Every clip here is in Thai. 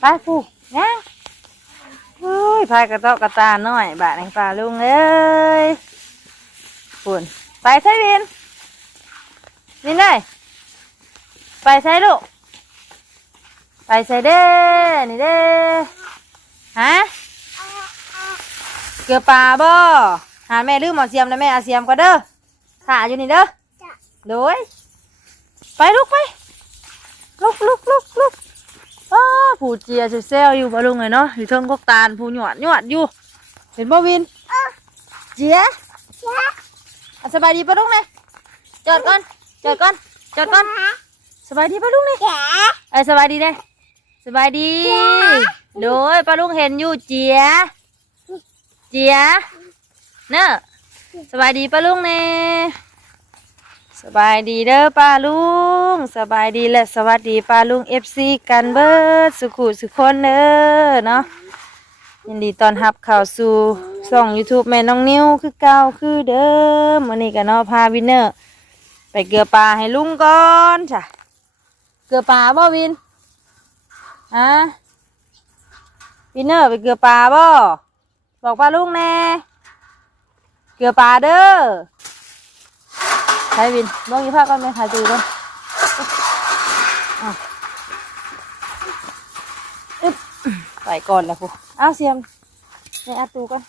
ไปผูกย่างเฮ้ยพายกระเตาะกระตาหน่อยบาดในปลาลุงเอ้ยปุ่นไปใช้วินวินเลยไปใช้ลูกไปใช้เด้นี่เด้ฮะเกลือปลาบ่หาแม่ลืมเอาเสียมนะแม่เอาเสียมก็เด้อถ่าอยู่นี่เด้อโดยไปลูกไปลุกลุกลุกลุก อ้าผู้เจียเซลอยู่บ่ลุงเลยเนาะอยู่เทิงกกตาลผู้หยอดหยอดอยู่ เห็นบ่วินเจียอะสบายดีปะลุงเนี่ยจอดก่อนจอดก่อนจอดก่อนสบายดีปะลุงเนี่ยเอ้สบายดีเด้สบายดีโดยปะลุงเห็นอยู่เจียเจียเนอะสบายดีปะลุงเนี่ย บายดีเด้อป้าลุงสบายดีและสวัสดีป้าลุงเอฟซีกันเบิดสุขุสุขคนเด้อเนาะยินดีตอนรับข้าวสู่ช่อง YouTube แม่น้องนิ้วคือเก่าคือเดิมวันนี้ก็เนาะพาวินเนอร์ ไปเกลือปลาให้ลุงก่อนจ้ะเกลือปลาบ่วินฮะวินเนอร์ไปเกลือปลาบ่บอกป้าลุงแน่เกลือปลาเด้อ ใช้วินบ้องยีผ้าก่อนไหมถ่ายตูก่อนอะอึ๊บไปก่อนแล้วพูอ้าวเสียมในอาตูก่อน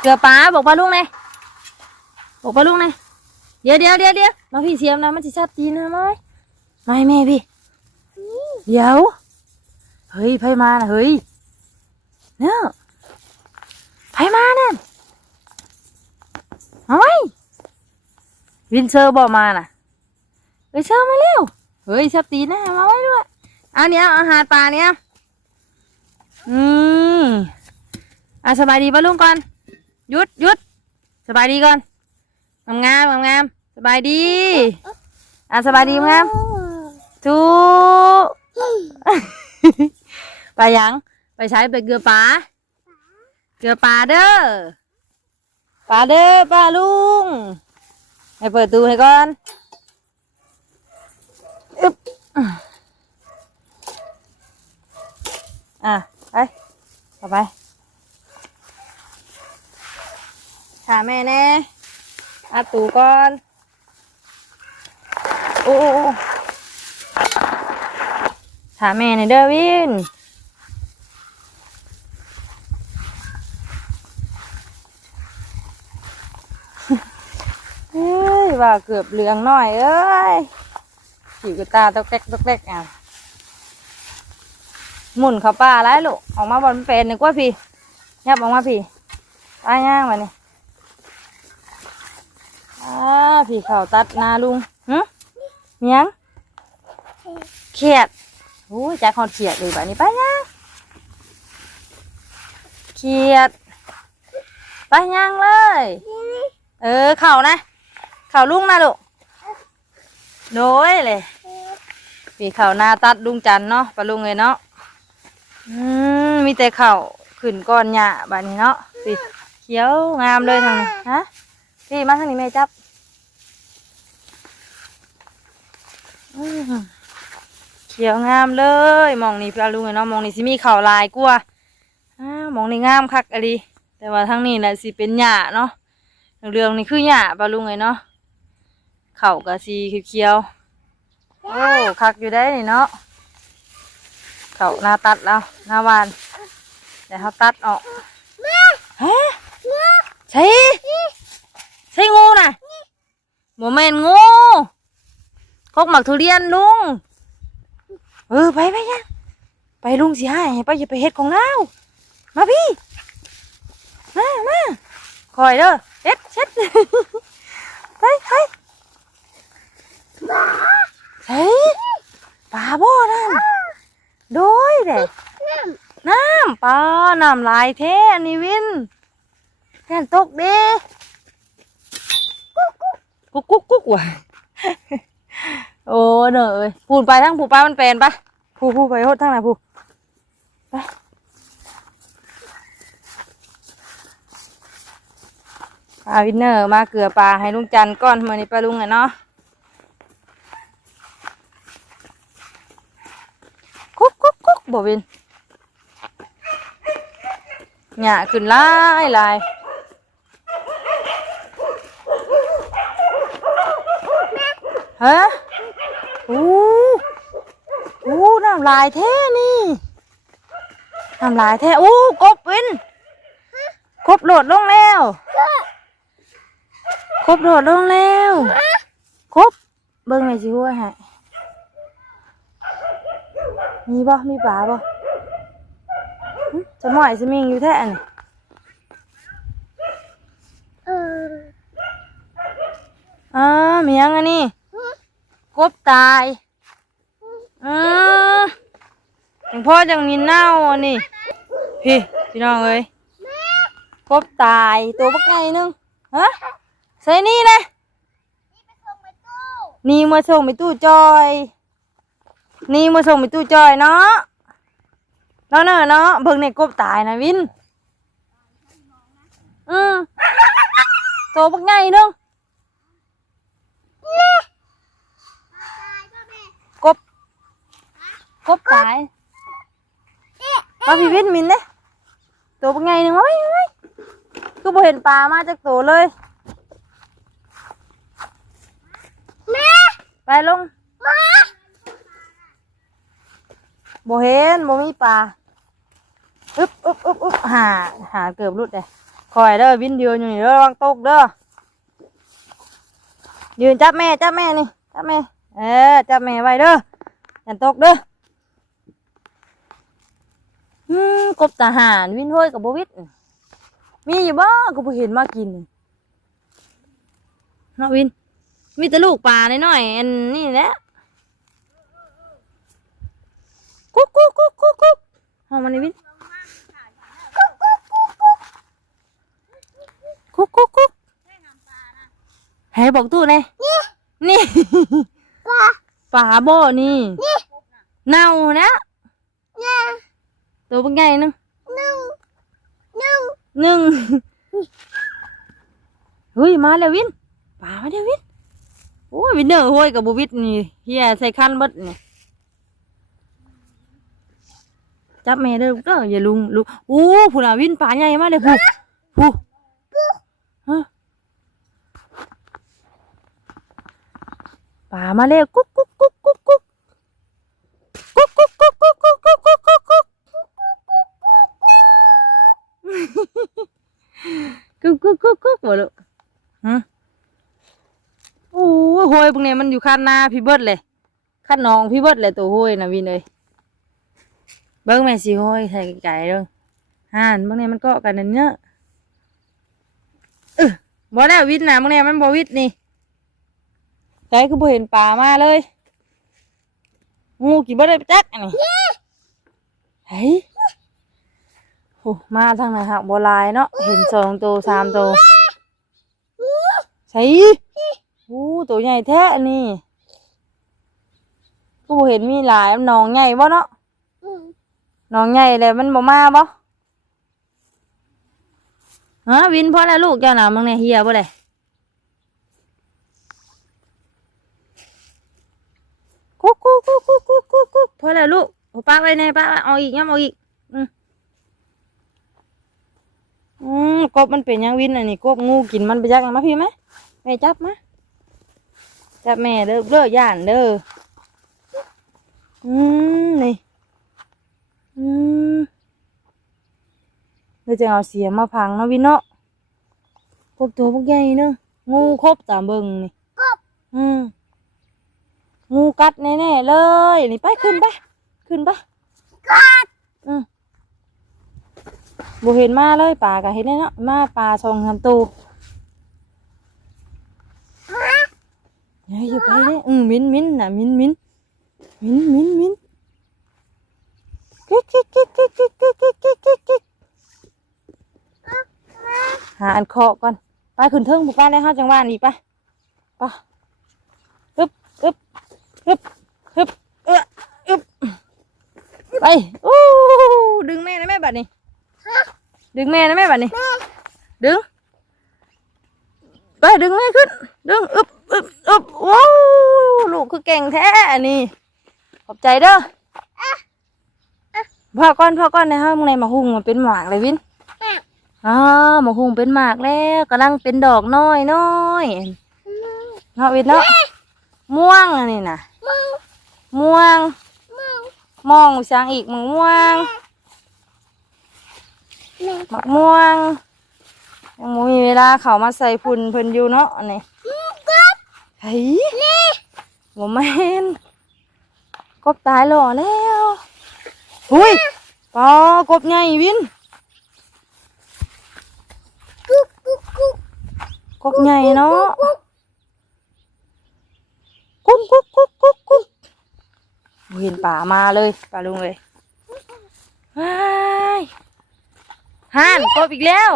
เกลือปลาบอกปลาลุงไงบอกปลาลุงไงเดี๋ยวเดี๋ยวเดี๋ยวเดี๋ยวมาพี่เสียมนะมันจะชับตีนนะไหมไม่แม่พี่เดี๋ยวเฮ้ยไผมานะเฮ้ยเนาะไผมานั่น เฮ้ยวินเซอร์บอกมาน่ะเฮ้ยเซอร์มาเร็ว เฮ้ยชับตีนนะมาไว้ด้วยอันเนี้ยอาหารปลาเนี้ยอืมอะสบายดีป่ะลุงก่อนหยุดหยุดสบายดีก่อนงามงามงามงามสบายดีอะสบายดีงามทุกไปยังไปใช้ไปเกลือปลาเกลือปลาเด้อ ปลาเด้อปลาลุง ให้เปิดตูให้ก่อนอึ๊บอะ ไปต่อไปหาแม่แน่อาตูก่อน โอ้โอ้โอ้หาแม่ในเด้อวิน เฮ้ยว่าเกือบเหลืองหน่อยเอ้ยสีกตาตกแตกตกแตกอะหมุนเขาป่าไรลูกออกมาบอลเป็นนึกว่าพี่ยับออกมาพี่ตายย่างมานี่อ่าพี่เขาตัดนาลุงหึเมียงเขียดโอ้ยจักหอดเขียดเลยแบบนี้ไปย่างเขียด ไปย่างเลย เออเข่านะ ข่าลุงนะลูกโดยเลยปีเข่าหน้าตัดลุงจันเนาะปลาลุงเลยเนาะอืมมีแต่เข่าขึ้นก้อนหญ้าบานนี้เนาะปีเขียวงามเลยทางนี้ฮะพี่มาทางนี้แม่จับเขียวงามเลยมองนี่ปลาลุงเลยเนาะมองนี่สิมีเข่าลายกลัวาอ้ามองนี่งามคักอะดีแต่ว่าทางนี้แหละสิเป็นหญ้าเนาะเรื่องนี่คือหญ้าปลาลุงไงเนาะ เข่ากะสีเขียวๆโอ้คักอยู่ได้นี่เนาะเข่าหน้าตัดแล้วหน้าวานเดี๋ยวเขาตัดออกฮะใช่ใช่งูน่ะโมเมนงูกกหมักทุเรียนลุงเออไปไปยังไปลุงสิให้ไปอย่าไปเฮ็ดของเรามาพี่มามาคอยเด้อเช็ดเช็ดไปไป เฮ้ยปลาบ่นั่นโดยเด็น้ำปลาน้ำลายเทอันนี้วินแค่นตกเด้กุ๊กกุ๊กกุ๊กว่ะโอ้เนอะเอ้ยพูนไปทั้งผูปลามันเป็นปะผูผูไปโหดทั้งไหนผูไปปลาวินเนอร์มาเกลือปลาให้ลุงจันทร์ก้อนเมื่อนี้ปลาลุงอะเนาะ คุกคุกคุกบ่วินหยาขึ้นลายลายฮะอู้อู้น้ำลายแท้นี่น้ำลายแท้อู้กบวินกบโดดลงแล้วกบโดดลงแล้วกบเบิ่งหนสิหัวให้ มีบ่ มีปลาบ่หึจะหมอยจะมิงอยู่แท้อันนี้เอออ่ามียังอันนี้กบตายอือจังพ่อจังนินเน่าอันนี้พี่พี่น้องเอ้ยกบตายตัวบักไงนึงฮะใส่นี่เลยนี่ไปส่งไปตู้นี่มาส่งไปตู้จอย นี่มาส่งไปตู้จอยเนาะเนาะเนาะเนาะเบิ่งในกบตายนะวิน อืมโตบักใหญ่เนึงตายก็แม่กบ กบตายมาพี่วินมินเด้โตบักใหญ่หนึงเฮ้ยเฮ้ยคือบ่เห็นปลามาจากโตเลยแม่ไปลงมา บเห็นบมีปลาอึ๊บอึ๊บอึ๊บอึ๊บหาหาเกือบรุดเลยคอยเด้อวินยืนอยู่นี่เด้อระวังตกเด้อยืนจับแม่จับแม่นี่จับแม่เออจับแม่ไว้เด้ออย่าตกเด้ออืมกบทหารวินห้วยกับบวิทมีอยู่บ่ก็บ่เห็นมากินเนาะวิน มีแต่ลูกปลาน้อยๆอันนี่แหละ กุ๊กกุ๊กกุ๊กกุ๊กกุ๊กห้องมันนี่วินกุ๊กกุ๊กกุ๊กให้บอกตู้เลยนี่ปลาป่าบ่นี่นี่เน่านะเนี่ยตัวเป็นไงนึงหนึ่งหนึ่งหนึ่งเฮ้ยมาแล้ววินป่ามาแล้ววินโอ้ยวินเนอร์ห้วยกับบูวิทนี่เฮียใส่คันบิดนี่ จับแม่เด้อลูกเด้ออย่าลุงลุงโอ้ผู้น่ะวินป่าใหญ่มาเลยผู้ผู้ฮะป่ามาแล้วกุ๊กกุ๊กกุ๊กกุ๊กกุ๊กกุ๊กกุ๊กกุ๊กกุ๊กกุ๊กกุ๊กกุ๊กกุ๊กกุ๊กกุ๊กกุ๊กกุ๊กกุ๊กบ่ลูกฮะโอ้ยโหยพวกนี้มันอยู่ข้างหน้าพี่เบิดเลยข้างน้องพี่เบิดเลยตัวโหยนะวินเลย เบิ้งแม่สิโหยใส่ไก่เด้อห่านพวกนี้มันเกาะกันนั่นเนอะเออบ่แล้วิทย์นะพวกนี้มันบ่วิทย์นี่ใจคือบ่เห็นปลามาเลย งูกี่บ่ได้ไปจักอันนี้เฮ้ยโอ้มาทางไหนหักบัวลายเนาะเห็นสองตัวสามตัวใช่โอ้ตัวใหญ่แท้นี่กูบ่เห็นมีหลายมันหนองใหญ่บ่เนาะ น้องใหญ่เลยมันบ่มาบ่ฮะวินพอแล้วลูกเจ้าหนามึงเนี่ยเฮียบ่เลยกุ๊กกุ๊กกุ๊กกุ๊กกุ๊กกุ๊กกุ๊กพอแล้วลูกเอาป้าไว้แน่ป้าเอาอีกย้ำเอาอีกอืมอืมกบมันเป็นยังวินอันนี้กบงูกินมันไปยักยังมาพี่ไหมแม่จับมาจับแม่เด้อเด้อย่านเด้ออืมนี่ อืมเราจะเอาเสียมมาพังเนาะวินเนาะพวกตัวพวกใหญ่เนาะงูครบตามเบิงนี่กบอืมงูกัดแน่ๆเลย นี่ไปขึ้นไปขึ้นไปกัดอืมบ่เห็นมาเลยป่าก็เห็นแน่เนาะมาป่าชงทำตูเฮ้ยอย่าไปเลยอืมมิ้นมิ้นน่ะมิ้นมิ้นมิ้นมิ้นมิ้น กิ๊กกิ๊กกิ๊กกิ๊กกิ๊กกิ๊กกิ๊กกิ๊กกิ๊กกิ๊กหาอันเคาะก่อน ไปขึ้นเทิงผูกป้าได้ห้าจังหวะนี้ไปไปอึบอึบอึบอึบเอออึบไปอู้ดึงแม่นะแม่บัดนี้ดึงแม่นะแม่บัดนี้ดึงไปดึงแม่ขึ้น ดึงอึบอึบอึบว้าวลูกคือเก่งแท้อันนี้ขอบใจเด้อ พ่อก้อนพ่อก้อนในห้องในมาหุงมันเป็นหมากเลยวินแม่อ๋อมาหุงเป็นหมากแล้วกำลังเป็นดอกน้อยน้อยเนาะวินเนาะม่วงอันนี้นะมึงม่วงมึงมองช้างอีกมังม่วงแม่มักม่วงยังบ่มีเวลาเขามาใส่พุ่นเพิ่นอยู่เนาะอันนี้ก๊บเฮ้ยบ่แม่นกบตายหล่อแล้ว หุยปอกบใหญ่วินกุ๊กกุ๊กกุ๊กกบใหญ่เนาะกุ๊กกุ๊กกุ๊กกุ๊กกุ๊กเห็นป่ามาเลยป่าลุงเลยว้ายห่านกบอีกแล้ว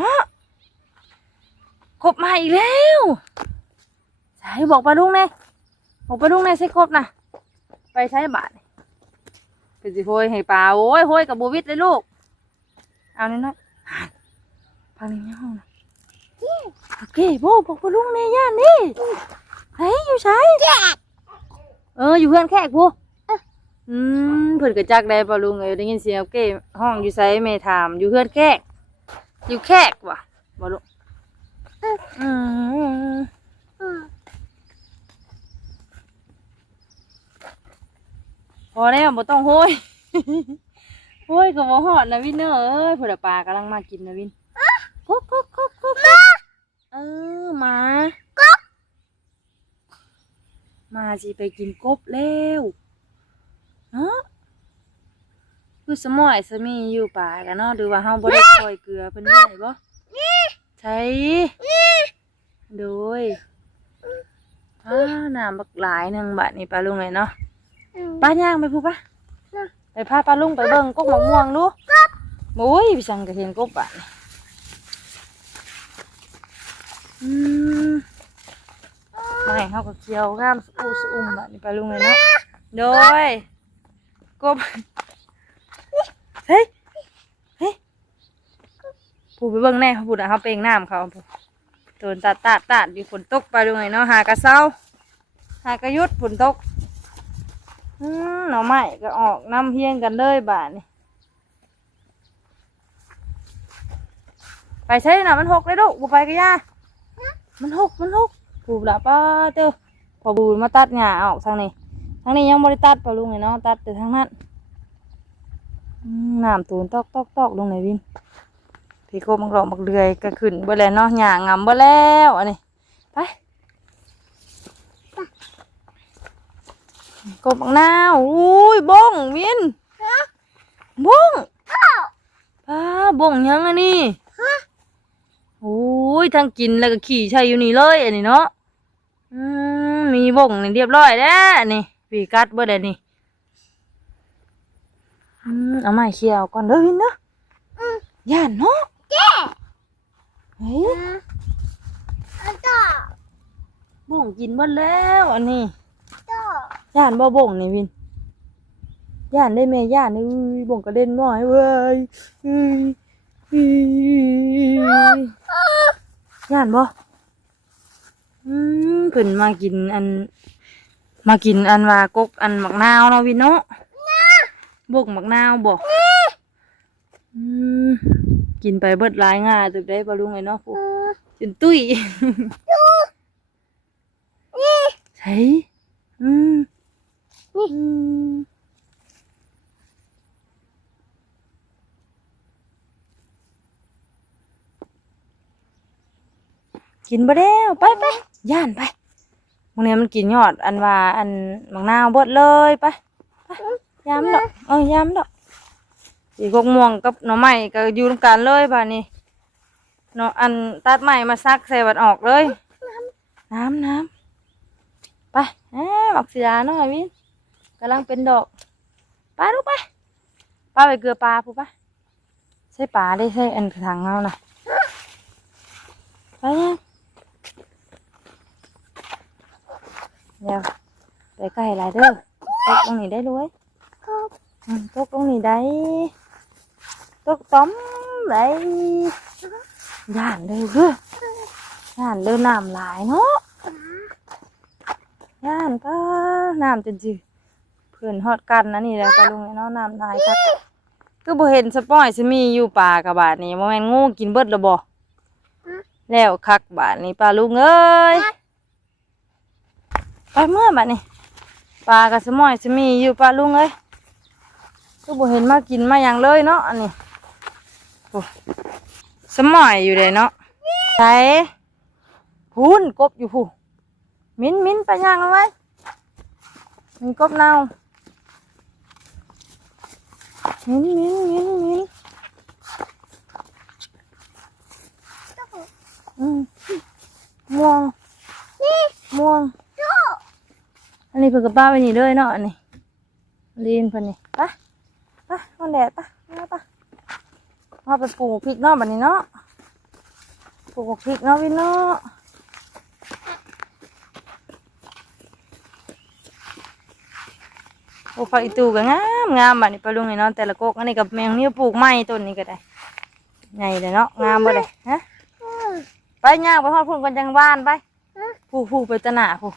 ฮะกบมาอีกแล้วใช่บอกป่าลุงเลยบอกป่าลุงเลยใช่กบนะไปใช้บาท เป็นสิโหยให้ป่าโอ้ยโหยกับบูวิทเลยลูก เอานิดหน่อยห่านพังในห้องนะโอเคโบบอกว่ลุงในย่านนี่เฮ้ยอยู่ใช้เอออยู่เพื่อนแขกพูอืมเพิ่นกระจักได้ปะลุงเอ้ยได้ยินเสียงเก้ห้องอยู่ไสแม่ถามอยู่เพื่อนแขกอยู่แขกว่ะบ่ลุงอืม พอแล้วบ่ต้องโหยโหยก็บ่ฮอดนะวินเนอร์เอ้ยเพิ่นน่ะปลากำลังมากินนะวินกุ๊กกุ๊กกุ๊กกุ๊กกุ๊กเออมามาสิไปกินกบแล้วเนาะคือสมอยสมีอยู่ป่ากันเนาะดูว่าเฮาบ่ได้คอยเกลือเพิ่นได้บ่ใช่โดยอ้าน้ำบักหลายหนึ่งบัดนี้ปลาลุงเลยเนาะ ป้าย่างไปพูปะไปพาปลาลุงไปเบิ่งกกมะม่วงดูโอ้ยพี่สังก็เห็นกบอะอืมไม่เขาก็เคี้ยวข้ามสอูสอุ่มแบบนี้ปลาลุงเลยเนาะโดยกบเฮ้ยเฮ้ยผู้ไปเบิ่งแน่เขาพูดอะเขาเปลงน้ำเขาพูโดนตัดตัดตัดอยู่ฝนตกปลาลุงเลยเนาะหากระเซ้าหากระยุดฝนตก อืมหน่อไม้ก็ออกน้ำเฮียงกันเลยบานี่ไปใช่น่ะมันหกเลยลูกบุไปก็ย่ามันหกมันหกผูละป้าเต้าพอบูมาตัดหญ้าออกทางนี้ทางนี้ยังบริตัดปะลุงไงเนาะตัดแต่ทางนั้นอืมน้ำตูนตอกตอกตอกลงไหนวินพี่โกมังหลอกมักเดือยก็ขึ้นบ่แล้วเนาะหญ้างำเบ่แล้วอันนี้ไป กบบังนาวอุ้ยบ้องวินบ้องป้าบ้องยังอันนี้อุ้ยทั้งกินแล้วก็ขี่ใช้อยู่นี่เลยอันนี้เนาะอืมมีบ้องนี่เรียบร้อยแล้วนี่ปีกัดเบิดเลยนี่อืมเอาไม้เคี่ยวก่อนเด้อวินเนาะย่านเนาะแจกเฮ้ยอะเอาต่อบ้องกินเบิดแล้วอันนี้ต่อ ย่านบ่บ่งนี่วิน ย่านได้แม่ย่านนี่อุ้ยบ่งกระเด็นบ่อยเว้ยย่านบ่อืมเพิ่นมากินอัน มากินอันว่ากกอันหมักนาวเนาะวินเนาะบกหมักนาวบ่อืมกินไปเบิดลายงาตึกได้บ่ลุงไอ้เนาะพวกอืมจนตุ้ยใช่ อืมนี่อืมกินบ่แล้วไปไปย่านไปมึงเนี่ยมันกินยอดอันว่าอันมังนาวเบิดเลยไปไปยามดอกเออยามดอกสีกกม่วงกับหน่อไม้ก็อยู่ร่วมกันเลยบ้านนี้เนาะอันตัดไม้มาซักใส่บัดออกเลย น้ำน้ำ ไปหมักเสียหน่อยวินกำลังเป็นดอกไปลูกไปป้าไปเกลือปลาปุ๊บไปใช่ปลาได้ใช่อันถังเอานะไปยังเดี๋ยวไปใกล้หลายเด้อตกตรงนี้ได้ด้วยครับอืมตกตรงนี้ได้ตกต้อมได้ย่านเลยเด้อย่านเดินน้ำหลายเนาะ ย่านก็น้ำจนสิเพื่อนฮอดกันนะนี่แหละปลาลุงเนาะน้ำลายครับคือบ่เห็นสปอยสมีอยู่ป่ากะบาดนี้บ่แม่นงูกินเบิดแล้วบ่แล้วคักบาดนี้ปลาลุงเอ้ยไปเมื่อบาดนี้ปลากับสมอยสมีอยู่ปลาลุงเอ้ยคือบ่เห็นมากินมาหยังเลยเนาะอันนี้สมอยอยู่เลยเนาะใส่พูนกบอยู่ผู้ มิ้นมิ้นไปย่างเอาไว้มีกบเน่ามิ้นมิ้นมิ้นมิ้นอืมม่วงม่วงอันนี้เพิ่นกับป้าไปนี่เลยเนาะอันนี้ลีนเพิ่นนี่ปไปะมันแดดไปมาไปเอไปปลูกพริกเนาะแบัดนี้เนาะปลูกพริกเนาะวินเนาะ โอ้ผักอีตูก็งามงามบัดนี้ปลาลุงนี่เนาะแต่ละกกอันนี้กับแมงนี่ปลูกไม้ต้นนี้ก็ได้ใหญ่เลยเนาะงามบ่เลยฮะไปย่างไปฮอดพุ่นกันจังบ้านไปผู้ผู้ไปตะหนาผู้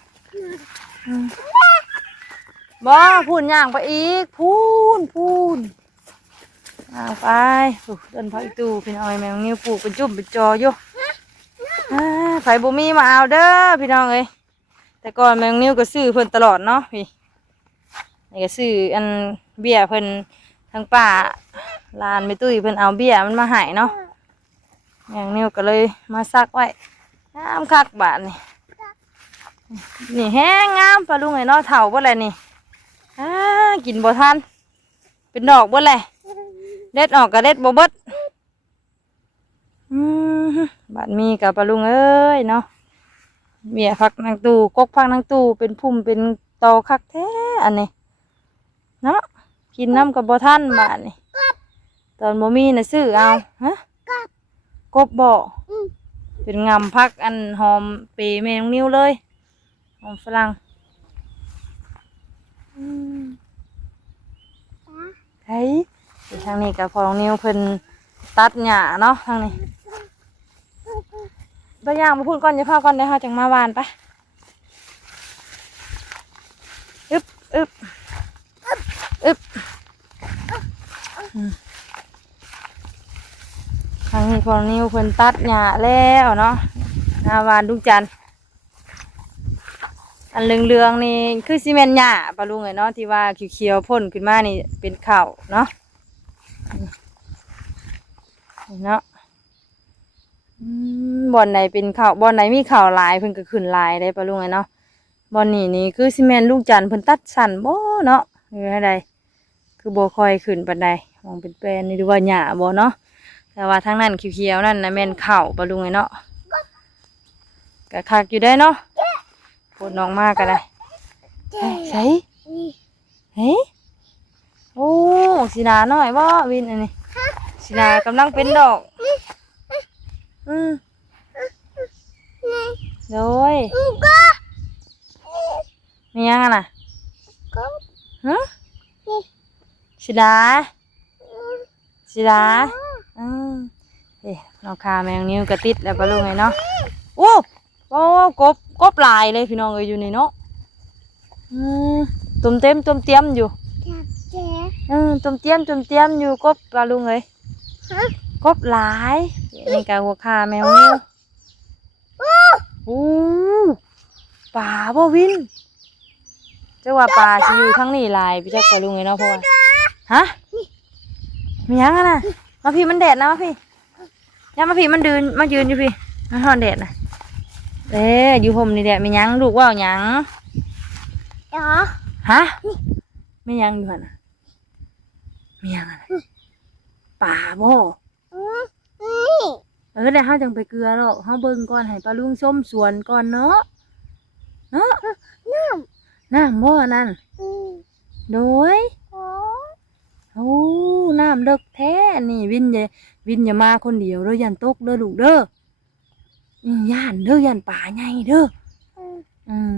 บ่พุ่นย่างไปอีกพูนพูนย่างไปผู้ต้นผักอีตูพี่น้องแมงนี่ปลูกเป็นจุ่มเป็นจออยู่ไผบ่มีมาเอาเด้อพี่น้องเอ้ยแต่ก่อนแมงนิ้วก็ซื้อเพิ่นตลอดเนาะพี่ นี่ก็ซื้ออันเบี้ยเพิ่นทางป่าลานไม่ตุ้ยเพิ่นเอาเบี้ยมันมาใหายเนาะอย่างนี้ก็เลยมาซักไว้งามคักบาทนี่นี่แห้งงามปลาลุงไอ้เนาะเถ่าบ่แหละนี่อ่ากินบ่ทันเป็นดอกบ่แหละเด็ดออกก็เด็ดบ่เบิดอืมบาดมีกับปลาลุงเอ้ยเนาะเบี้ยพักนางตู้กกพักนางตู้เป็นพุ่มเป็นตอคักแท้อันนี้ เนาะกินน้ำกับบท่านบาทนี่ตอนบ่มีน่ะซื้อเอาฮะกบบ่เป็นงำพักอันหอมเปรย์แมงนิ้วเลยหอมฝรั่งอืมเฮ้ยไปทางนี้กับพอน้องนิ้วเพิ่นตัดหญ้าเนาะทางนี้ไปย่างมาพูดก่อนอย่าพาก่อนเดี๋ยวเราจังมาวานไปอึบอึบ อึบทางนี้พอนิ้วเพิ่นตัดหญ้าแล้วเนาะหน้าวานดุกจันอันเหลืองๆนี่คือซีเมนต์หญ้าปลาลุงไงเนาะที่ว่าเขียวๆพ่นขึ้นมานี่เป็นข้าวเนาะเนาะบ่อนไหนเป็นข้าวบ่อนไหนมีข้าวลายเพิ่นก็ขึ้นลายได้ปลาลุงไงเนาะบ่อนนี้นี่คือซีเมนต์ลูกจันเพิ่นตัดสั่นบ่เนาะ หรืออะไรคือบ่ค่อยขึ้นปานใดมองเป็นแปลนนี่ดูว่าหญ้าบ่เนาะแต่ว่าทางนั้นเขียวๆนั่นนะแม่นข้าวปะลุงไอ้เนาะก็คักอยู่ได้เนาะปวดน้องมากก็ได้ใส่ใส่เฮ้ยโอ้สีนาหน่อยบ่วินอันนี้สีนากำลังเป็นดอกอืมโดยมียังอะน่ะ ฮะสิดาสิดาอืมเอ๊ะน้องคาแมงนิ้วกระติดแล้วปะลุงไงเนาะโอ้โอ้กบกบลายเลยพี่น้องเอ้ยอยู่นี่เนาะอืมตุ่มเต็มตุ่มเตรียมอยู่อืมตุ่มเตรียมตุ่มเตรียมอยู่กบปลาลุงเอ้ยกบหลายนี่กะหัวคาแมวนิ้วโอ้ป่าบ่วินเจ้าว่าป่าสิอยู่ทั้งนี่หลายพี่เจ้าปลาลุงไงเนาะเพราะว่าฮะมียังอะนะมาพี่มันแดดนะมาพี่ยังมาพี่มันดืนมายืนอยู่พี่มันหอนแดดนะเอ้ยอยู่ผมนี่แดดมียังลูกว่าเอาหยังฮะมียังอยู่หั่นน่ะมียังอะนะป่าบ่เออเดี๋ยวเฮาจังไปเกลือหรอกเฮาเบิ่งก่อนให้ปลาลุงส้มสวนก่อนเนาะเนาะ น้ำบ่นั่นโดยโอ้น้ำเลิกแท้นี่วินอย่าวินอย่ามาคนเดียวเด้อยันตกเด้อลูกเด้ออืมย่านเด้อยันป่าใหญ่เด้ออืม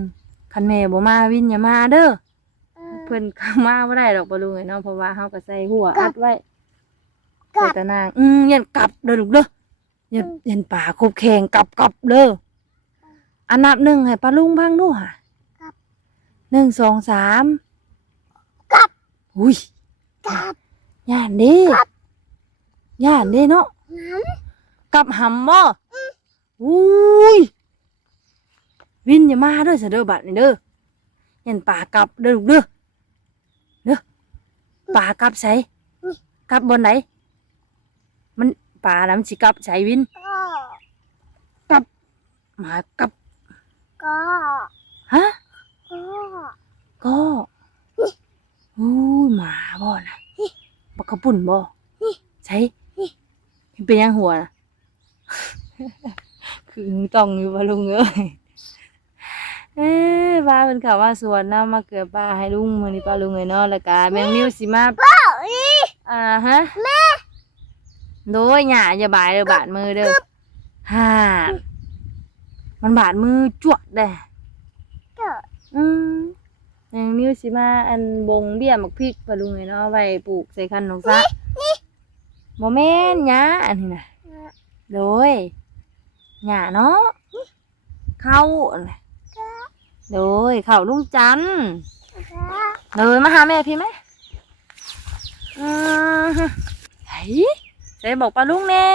คันแม่บ่มาวินอย่ามาเด้อเพิ่นเข้ามาบ่ได้ดอกบ่ลุงไอ้เนาะเพราะว่าเฮาก็ใส่หัวอัดไว้ใส่ตะนางอืมยันกลับเด้อลูกเด้อยันยันป่าคบแข่งกลับกลับเด้ออันนับหนึ่งให้ป้าลุงพังดูค่ะ หนึ่งสองสามอุ้ยกับย่านเด้ย่านเด้เนาะน้กับหำบ่อุ้ยวินอย่ามาเด้อเสยเด้อบัดนี่เด้อเห็นป่ากลับเด้อลูกเด้อเด้อป่ากลับใส่กลับบนไหนมันป่าน้ำสิกลับใส่วินำก็หมากลับก็ฮะ ก็ก็อู้ยหมาบ่นะบักกระปุ่นบ่ใช่เป็นยังหัวนะคือต้องอยู่บ่ลุงเอ้ยเอ้ยป้าเป็นข่าวว่าสวนน้ำมาเกิดป้าให้ลุงมื้อนี้ป้าลุงเลยเนาะแล้วก็แมงมิวสิมาเอ้าอีอ่าฮะแม่โดยหย่าอย่าบายเด้อบาดมือเด้อฮ่ามันบาดมือจวดเด้ก็ อืมอย่างนิ้วสิมาอันบงเบี้ยหมักพริกปลาลุงเลยเนาะไว้ปลูกใส่คันของซะบ่แม่นหญ้าอันนี้นะโดยหญ้าเนาะเข้าอันนี้โดยเข้าลุงจันทร์ก็โดยมาหาแม่พี่ไหมอือฮึไห้ใส่บอกปลาลุงแน่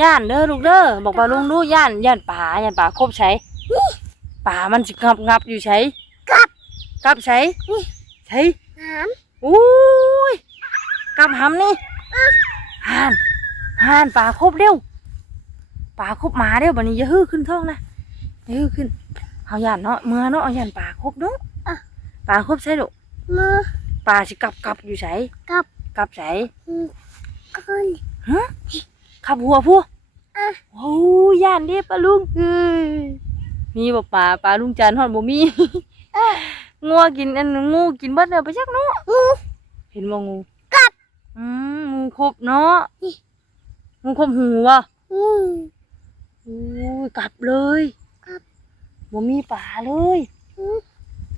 ย่านเด้อลูกเด้อบอกปลาลุงดูย่านย่านป่าย่านป่าครบใช้ ป่ามันสิงับงับอยู่ใช้กับกับใช้ใช้น้อุ้ยกับหำนี่ห่านห่านป่าครบเร็วป่าครบหมาเร็วบันนี้อย่าฮื้อขึ้นท้องนะอย่าฮื้อขึ้นเอาย่านเนาะเมื่อเนาะเอาย่านป่าครบเนาะป่าครบใช่ลูกำมือป่าสิกลับกลับอยู่ใช้กับกลับใช้ก้นขับหัวผู้อะโอ้ยย่านเด้ปลาลุงเอ้ย มีบ่ป่าปลาลุงจันทร์ฮอดบ่มีเอองัวกินอันงูกินเบิดแล้วไปจักเนาะงูเห็นบ่งูกัดอืมงูครบเนาะนี่งูครบหูวะอืมโอ้ยกลับเลยกลับบ่มีป่าเลยอืม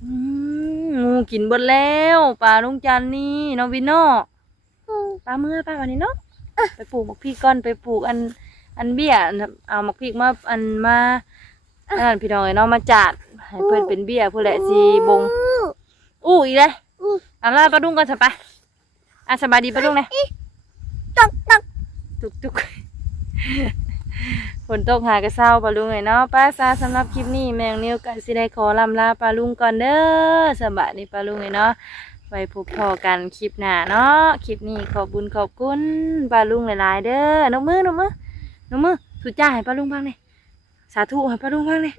อืมงูกินเบิดแล้วป่าลุงจันทร์นี่น้องวินเนาะอืมปลาเมื่อปลาวันนี้เนาะไปปลูกหมักพริกก่อนไปปลูกอันอันเบี้ยอันเอาหมักพริกมาอันมาอั นนั้นพี่น้องไอ้เนาะมาจัดให้เพิ่นเป็นเบี้ยเพื่อแหละสีบง อู้อีเลยอืมอันละปลาดุงก่อนสไปอะสบายดีปลาดุงเนี่ยตกตกตุกตุกฝนตกหากระเซ้าปลาลุงไอ้เนาะป้าซาสำหรับคลิปนี้แมงนิ้วกันสิได้ขอลำลาปลาลุงก่อนเด้อสบายดีปลาลุงไอ้เนาะไว้พบพอกันคลิปหน้าเนาะคลิปนี้ขอบบุญขอบคุณป้าลุงหลายๆเด้อนกมือนกมือนกมือสุดจ้าให้ป้าลุงบ้างเลย สาธุให้ป้าลุงบ้างเลย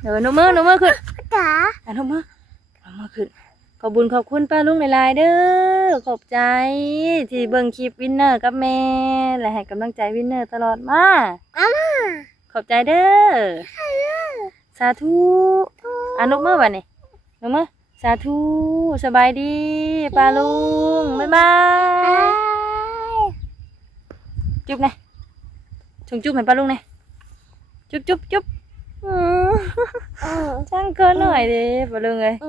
เดี๋ยวนกมือนกมือขึ้นจ๋าอะนกมือนกมือขึ้นขอบบุญขอบคุณป้าลุงหลายๆเด้อขอบใจ ที่เบิ่งคลิปวินเนอร์กับแม่และให้กำลังใจวินเนอร์ตลอดมาอาม่าขอบใจเด้อสาธุอะนกมือบ่เนี่ยนกมือสาธุสบายดีป้าลุงบ๊ายบายจุ๊บไงชงจุ๊บให้ป้าลุงไง จุ๊บจุ๊บจุ๊บอืมเออช่างเกินหน่อยดิป้าลุงเลยเออ